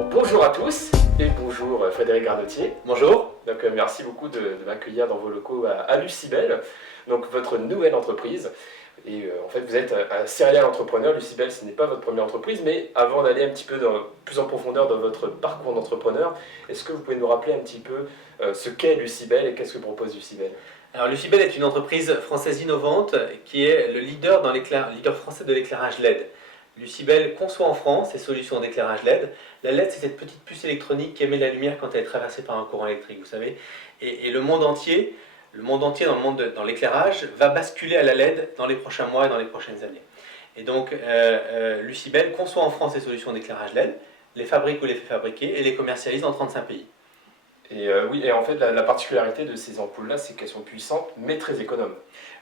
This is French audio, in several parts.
Bon, bonjour à tous et bonjour Frédéric Gardotier. Bonjour. Donc, merci beaucoup de m'accueillir dans vos locaux à Lucibel, donc votre nouvelle entreprise. Et en fait, vous êtes un serial entrepreneur. Lucibel, ce n'est pas votre première entreprise, mais avant d'aller un petit peu plus en profondeur dans votre parcours d'entrepreneur, est-ce que vous pouvez nous rappeler un petit peu ce qu'est Lucibel et qu'est-ce que propose Lucibel? Alors Lucibel est une entreprise française innovante qui est le leader français de l'éclairage LED. Lucibel conçoit en France ses solutions d'éclairage LED. La LED, c'est cette petite puce électronique qui émet la lumière quand elle est traversée par un courant électrique, vous savez. Et le monde entier dans l'éclairage va basculer à la LED dans les prochains mois et dans les prochaines années. Et donc Lucibel conçoit en France ses solutions d'éclairage LED, les fabrique ou les fait fabriquer et les commercialise dans 35 pays. Et oui, et en fait, la particularité de ces ampoules-là, c'est qu'elles sont puissantes, mais très économes.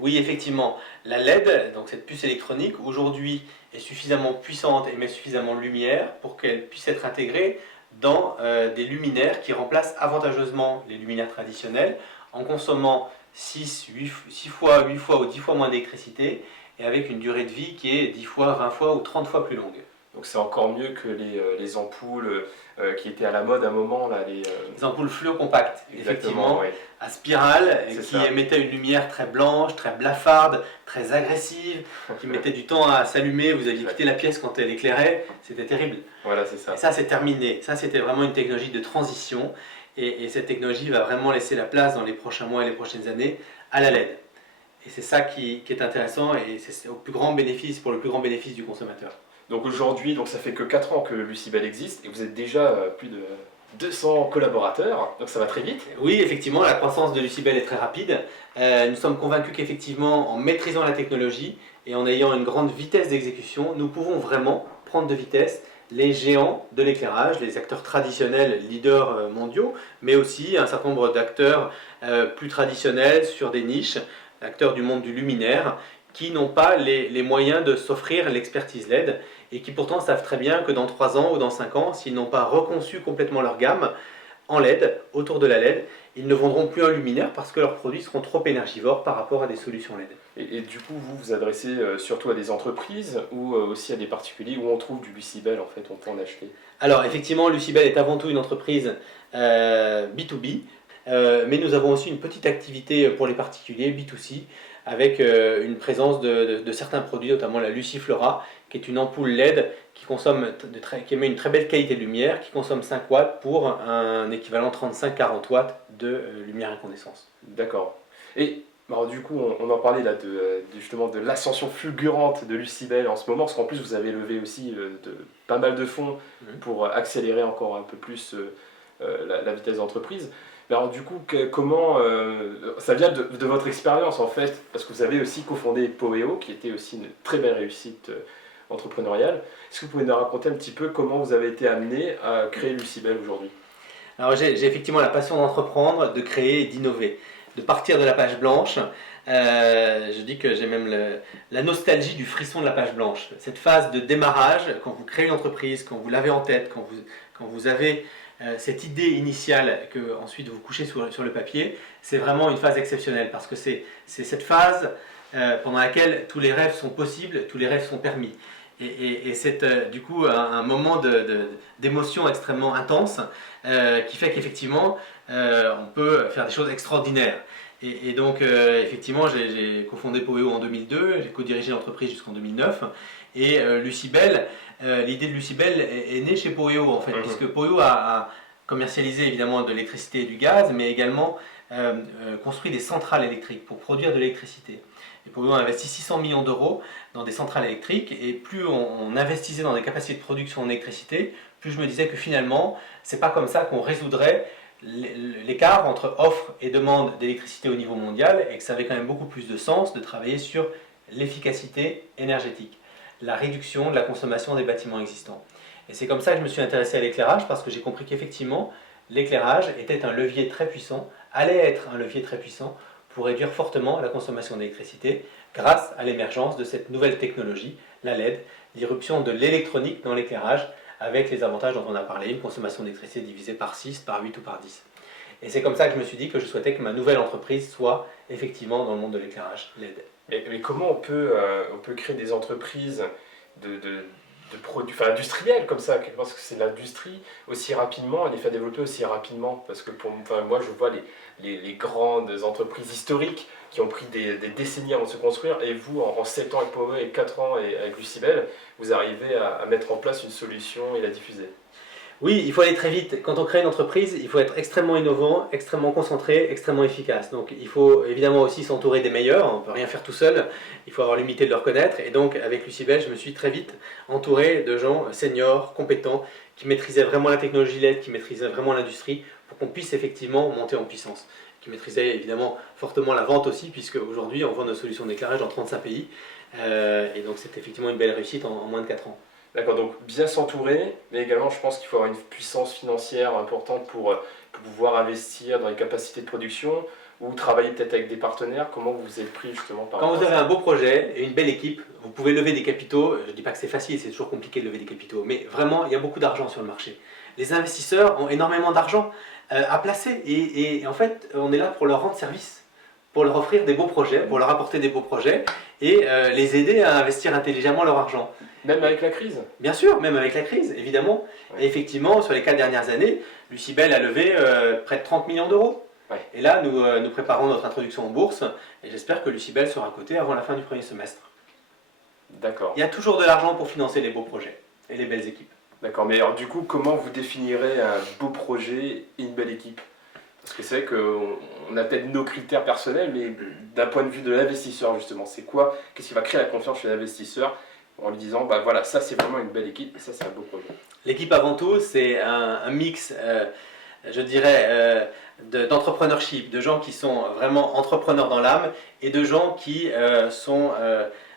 Oui, effectivement, la LED, donc cette puce électronique, aujourd'hui est suffisamment puissante et émet suffisamment de lumière pour qu'elle puisse être intégrée dans des luminaires qui remplacent avantageusement les luminaires traditionnels en consommant 6 fois, 8 fois ou 10 fois moins d'électricité et avec une durée de vie qui est 10 fois, 20 fois ou 30 fois plus longue. Donc c'est encore mieux que les ampoules qui étaient à la mode à un moment. Là, Les ampoules fluocompactes, effectivement, oui. à spirale, qui ça. émettaient une lumière très blanche, très blafarde, très agressive, qui mettait du temps à s'allumer, vous aviez quitté la pièce quand elle éclairait, c'était terrible. Voilà, c'est ça. Et ça, c'est terminé. Ça, c'était vraiment une technologie de transition, et cette technologie va vraiment laisser la place dans les prochains mois et les prochaines années à la LED. Et c'est ça qui est intéressant, et c'est pour le plus grand bénéfice du consommateur. Donc aujourd'hui, ça fait que 4 ans que Lucibel existe et vous êtes déjà plus de 200 collaborateurs, donc ça va très vite. Oui, effectivement, la croissance de Lucibel est très rapide. Nous sommes convaincus qu'effectivement, en maîtrisant la technologie et en ayant une grande vitesse d'exécution, nous pouvons vraiment prendre de vitesse les géants de l'éclairage, les acteurs traditionnels, leaders mondiaux, mais aussi un certain nombre d'acteurs plus traditionnels sur des niches, acteurs du monde du luminaire, qui n'ont pas les moyens de s'offrir l'expertise LED et qui pourtant savent très bien que dans 3 ans ou dans 5 ans, s'ils n'ont pas reconçu complètement leur gamme en LED, autour de la LED, ils ne vendront plus un luminaire parce que leurs produits seront trop énergivores par rapport à des solutions LED. Et du coup, vous vous adressez surtout à des entreprises ou aussi à des particuliers où on trouve du Lucibel, en fait, on peut en acheter? Alors effectivement, Lucibel est avant tout une entreprise B2B, mais nous avons aussi une petite activité pour les particuliers B2C, avec une présence de certains produits, notamment la Luciflora, qui est une ampoule LED qui émet une très belle qualité de lumière, qui consomme 5 watts pour un équivalent 35-40 watts de lumière incandescence. D'accord. Et alors, du coup, on en parlait là justement de l'ascension fulgurante de Lucibel en ce moment, parce qu'en plus vous avez levé aussi pas mal de fonds pour accélérer encore un peu plus la vitesse d'entreprise. Alors du coup, comment ça vient de votre expérience en fait, parce que vous avez aussi cofondé Poweo, qui était aussi une très belle réussite entrepreneuriale. Est-ce que vous pouvez nous raconter un petit peu comment vous avez été amené à créer Lucibel aujourd'hui? Alors j'ai effectivement la passion d'entreprendre, de créer et d'innover, de partir de la page blanche. Je dis que j'ai même la nostalgie du frisson de la page blanche. Cette phase de démarrage, quand vous créez une entreprise, quand vous l'avez en tête, quand vous avez cette idée initiale que ensuite vous couchez sur le papier, c'est vraiment une phase exceptionnelle parce que c'est cette phase pendant laquelle tous les rêves sont possibles, tous les rêves sont permis. Et c'est du coup un moment d'émotion extrêmement intense qui fait qu'effectivement on peut faire des choses extraordinaires. Et donc effectivement j'ai cofondé Poweo en 2002, j'ai co-dirigé l'entreprise jusqu'en 2009 et Lucibel, l'idée de Lucibel est née chez Poweo en fait, puisque Poweo a commercialisé évidemment de l'électricité et du gaz, mais également construit des centrales électriques pour produire de l'électricité. Et Poweo a investi 600 millions d'euros dans des centrales électriques, et plus on investissait dans des capacités de production en électricité, plus je me disais que finalement, c'est pas comme ça qu'on résoudrait l'écart entre offre et demande d'électricité au niveau mondial, et que ça avait quand même beaucoup plus de sens de travailler sur l'efficacité énergétique, la réduction de la consommation des bâtiments existants. Et c'est comme ça que je me suis intéressé à l'éclairage, parce que j'ai compris qu'effectivement, l'éclairage était un levier très puissant, allait être un levier très puissant pour réduire fortement la consommation d'électricité grâce à l'émergence de cette nouvelle technologie, la LED, l'irruption de l'électronique dans l'éclairage avec les avantages dont on a parlé, une consommation d'électricité divisée par 6, par 8 ou par 10. Et c'est comme ça que je me suis dit que je souhaitais que ma nouvelle entreprise soit effectivement dans le monde de l'éclairage LED. Mais comment on peut créer des entreprises produits, enfin industriels comme ça, parce que c'est l'industrie aussi rapidement, elle les fait développer aussi rapidement, parce que moi je vois les grandes entreprises historiques qui ont pris des décennies avant de se construire, et vous en 7 ans avec Poway et 4 ans avec Lucibel, vous arrivez à mettre en place une solution et la diffuser. Oui, il faut aller très vite. Quand on crée une entreprise, il faut être extrêmement innovant, extrêmement concentré, extrêmement efficace. Donc il faut évidemment aussi s'entourer des meilleurs, on ne peut rien faire tout seul, il faut avoir l'humilité de le reconnaître. Et donc avec Lucibel, je me suis très vite entouré de gens seniors, compétents, qui maîtrisaient vraiment la technologie LED, qui maîtrisaient vraiment l'industrie, pour qu'on puisse effectivement monter en puissance. Qui maîtrisaient évidemment fortement la vente aussi, puisque aujourd'hui on vend nos solutions d'éclairage dans 35 pays. Et donc c'est effectivement une belle réussite en moins de 4 ans. D'accord, donc bien s'entourer, mais également je pense qu'il faut avoir une puissance financière importante pour pouvoir investir dans les capacités de production ou travailler peut-être avec des partenaires. Comment vous vous êtes pris justement par Quand rapport vous à avez ça? un beau projet et une belle équipe, vous pouvez lever des capitaux. Je ne dis pas que c'est facile, c'est toujours compliqué de lever des capitaux, mais vraiment, il y a beaucoup d'argent sur le marché. Les investisseurs ont énormément d'argent à placer et en fait, on est là pour leur rendre service, pour leur offrir des beaux projets, pour leur apporter des beaux projets et les aider à investir intelligemment leur argent. Même avec la crise? Bien sûr, même avec la crise, évidemment. Ouais. Et effectivement, sur les 4 dernières années, Lucibel a levé près de 30 millions d'euros. Ouais. Et là, nous préparons notre introduction en bourse et j'espère que Lucibel sera cotée avant la fin du premier semestre. D'accord. Il y a toujours de l'argent pour financer les beaux projets et les belles équipes. D'accord, mais alors du coup, comment vous définirez un beau projet et une belle équipe? Parce que c'est vrai qu'on a peut-être nos critères personnels, mais d'un point de vue de l'investisseur justement, c'est quoi? Qu'est-ce qui va créer la confiance chez l'investisseur en lui disant, bah voilà, ça c'est vraiment une belle équipe et ça c'est un beau projet. L'équipe avant tout, c'est un mix, je dirais, d'entrepreneurship, de gens qui sont vraiment entrepreneurs dans l'âme et de gens qui sont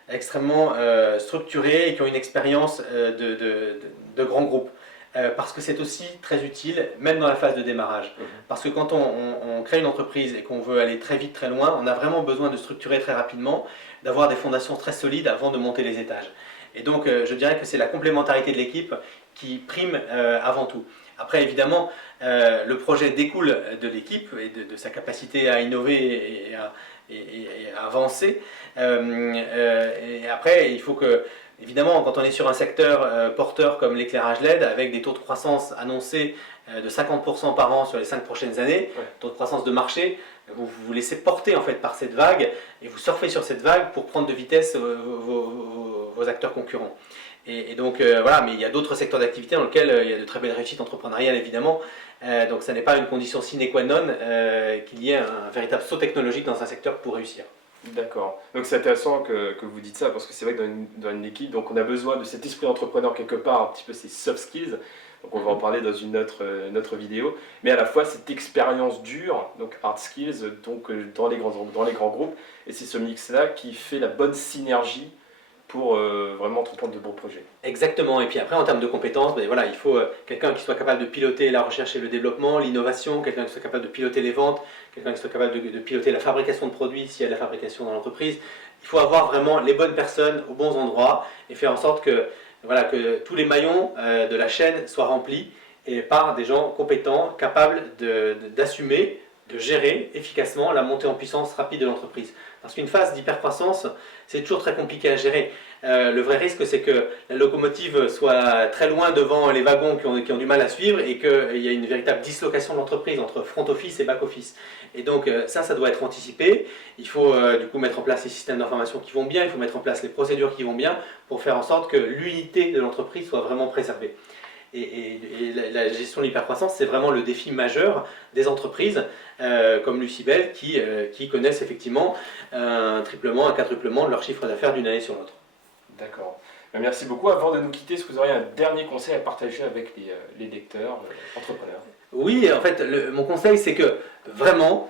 extrêmement structurés et qui ont une expérience de grands groupes. Parce que c'est aussi très utile, même dans la phase de démarrage. Parce que quand on crée une entreprise et qu'on veut aller très vite, très loin, on a vraiment besoin de structurer très rapidement, d'avoir des fondations très solides avant de monter les étages. Et donc, je dirais que c'est la complémentarité de l'équipe qui prime avant tout. Après, évidemment, le projet découle de l'équipe et de sa capacité à innover et à avancer. Et après, il faut que, évidemment, quand on est sur un secteur porteur comme l'éclairage LED, avec des taux de croissance annoncés de 50% par an sur les 5 prochaines années, taux de croissance de marché, vous vous laissez porter en fait par cette vague et vous surfez sur cette vague pour prendre de vitesse vos acteurs concurrents. Et donc voilà, mais il y a d'autres secteurs d'activité dans lesquels il y a de très belles réussites entrepreneuriales évidemment. Donc ça n'est pas une condition sine qua non qu'il y ait un véritable saut technologique dans un secteur pour réussir. D'accord. Donc c'est intéressant que vous dites ça, parce que c'est vrai que dans une équipe, donc on a besoin de cet esprit d'entrepreneur quelque part, un petit peu ces soft skills. Donc on va en parler dans une autre vidéo, mais à la fois cette expérience dure, donc hard skills, donc dans les grands groupes, et c'est ce mix-là qui fait la bonne synergie pour vraiment entreprendre de bons projets. Exactement, et puis après en termes de compétences, ben voilà, il faut quelqu'un qui soit capable de piloter la recherche et le développement, l'innovation, quelqu'un qui soit capable de piloter les ventes, quelqu'un qui soit capable de piloter la fabrication de produits s'il y a de la fabrication dans l'entreprise. Il faut avoir vraiment les bonnes personnes aux bons endroits et faire en sorte que, voilà, que tous les maillons de la chaîne soient remplis et par des gens compétents, capables d'assumer, de gérer efficacement la montée en puissance rapide de l'entreprise. Parce qu'une phase d'hypercroissance, c'est toujours très compliqué à gérer. Le vrai risque, c'est que la locomotive soit très loin devant les wagons qui ont du mal à suivre et qu'il y a une véritable dislocation de l'entreprise entre front office et back office. Et donc ça doit être anticipé. Il faut du coup mettre en place les systèmes d'information qui vont bien, il faut mettre en place les procédures qui vont bien pour faire en sorte que l'unité de l'entreprise soit vraiment préservée. Et la gestion de l'hypercroissance, c'est vraiment le défi majeur des entreprises comme Lucibel qui connaissent effectivement un triplement, un quadruplement de leur chiffre d'affaires d'une année sur l'autre. D'accord. Merci beaucoup. Avant de nous quitter, est-ce que vous auriez un dernier conseil à partager avec les lecteurs, entrepreneurs? Oui, en fait, mon conseil, c'est que vraiment,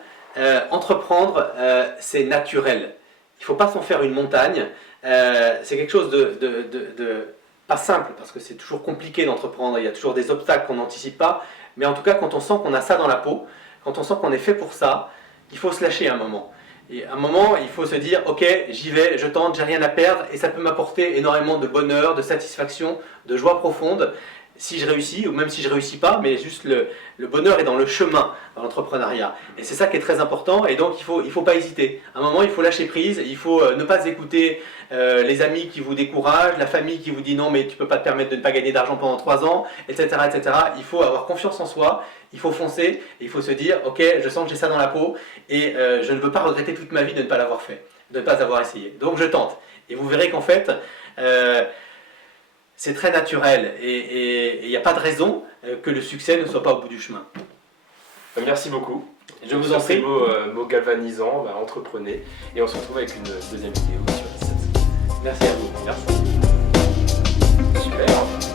entreprendre, c'est naturel. Il ne faut pas s'en faire une montagne. C'est quelque chose de pas simple, parce que c'est toujours compliqué d'entreprendre. Il y a toujours des obstacles qu'on n'anticipe pas. Mais en tout cas, quand on sent qu'on a ça dans la peau, quand on sent qu'on est fait pour ça, il faut se lâcher un moment. Et à un moment, il faut se dire, ok, j'y vais, je tente, j'ai rien à perdre, et ça peut m'apporter énormément de bonheur, de satisfaction, de joie profonde. si je réussis ou même si je réussis pas, mais juste le bonheur est dans le chemin, dans l'entrepreneuriat. Et c'est ça qui est très important, et donc il faut pas hésiter. À un moment, il faut lâcher prise, il faut ne pas écouter les amis qui vous découragent, la famille qui vous dit non mais tu peux pas te permettre de ne pas gagner d'argent pendant 3 ans, etc., etc. Il faut avoir confiance en soi, il faut foncer, il faut se dire ok, je sens que j'ai ça dans la peau, et je ne veux pas regretter toute ma vie de ne pas l'avoir fait, de ne pas avoir essayé. Donc je tente. Et vous verrez qu'en fait, c'est très naturel et il n'y a pas de raison que le succès ne soit pas au bout du chemin. Merci beaucoup. Je vous en prie. Mots galvanisants, entreprenez. Et on se retrouve avec une deuxième vidéo sur 17. Merci à vous. Merci. Super.